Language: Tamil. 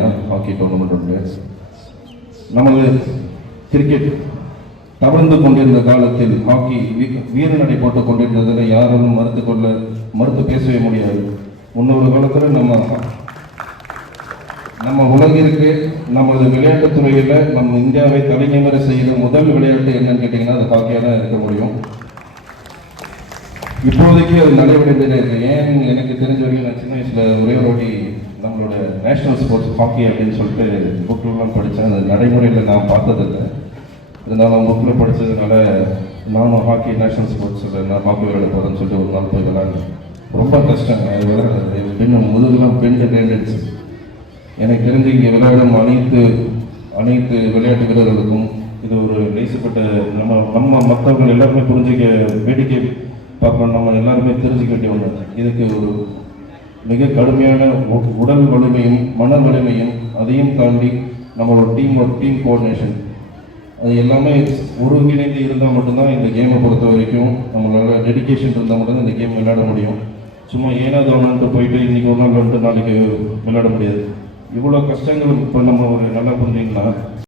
தனியாக ஹாக்கி டோர்னமெண்ட் உண்டு. நமது கிரிக்கெட் தவழ்ந்து கொண்டிருந்த காலத்தில் ஹாக்கி வீரநடை போட்டுக் கொண்டிருந்ததில் யாரும் மறுத்து பேசவே முடியாது. முன்னொரு காலத்தில் நம்ம உலகிற்கு நமது விளையாட்டுத் துறையில் நம்ம இந்தியாவை தலைநிமிர செய்கிற முதல் விளையாட்டு என்னன்னு கேட்டிங்கன்னா அது ஹாக்கியாக தான் இருக்க முடியும். இப்போதைக்கு அது நடைபெறுந்தே இருக்கு. ஏன் எனக்கு தெரிஞ்ச வரைக்கும் நான் சின்ன வயசில் ஒரே வாட்டி நம்மளோட நேஷ்னல் ஸ்போர்ட்ஸ் ஹாக்கி அப்படின்னு சொல்லிட்டு புக்கிலலாம் படித்தேன். அது நடைமுறையில் நான் பார்த்ததில்லை. இருந்தாலும் புக்கில் படித்ததுனால நானும் ஹாக்கி நேஷ்னல் ஸ்போர்ட்ஸில் நான் ஹாக்கி விளையாட போகிறேன்னு சொல்லிட்டு ஒரு நாள் போய் விளையாடுறேன். ரொம்ப கஷ்டம் அது விளையாடுறது. பின்ன முதுகெல்லாம் பெண்டு கேண்டுச்சு. எனக்கு தெரிஞ்சு இங்கே விளையாடும் அனைத்து விளையாட்டு வீரர்களுக்கும் இது ஒரு லேசப்பட்ட நம்ம மற்றவர்கள் எல்லாருமே புரிஞ்சுக்க வேடிக்கை பார்க்கணும். நம்ம எல்லாருமே தெரிஞ்சுக்க வேண்டிய ஒன்று. இதுக்கு ஒரு மிக கடுமையான உடல் வலிமையும் மன வலிமையும் அதையும் தாண்டி நம்மளோட டீம் கோஆர்டினேஷன் அது எல்லாமே ஒருங்கிணைந்து இருந்தால் மட்டும்தான் இந்த கேமை பொறுத்த வரைக்கும் நம்மளோட டெடிக்கேஷன் இருந்தால் மட்டும்தான் இந்த கேம் விளையாட முடியும். சும்மா ஏனாதோனான்ட்டு போயிட்டு இன்றைக்கி ஒரு நாள் வந்துட்டு நாளைக்கு விளையாட முடியாது. இவ்வளோ கஷ்டங்கள் இப்போ நம்ம ஒரு நல்லா புரிஞ்சிங்கன்னா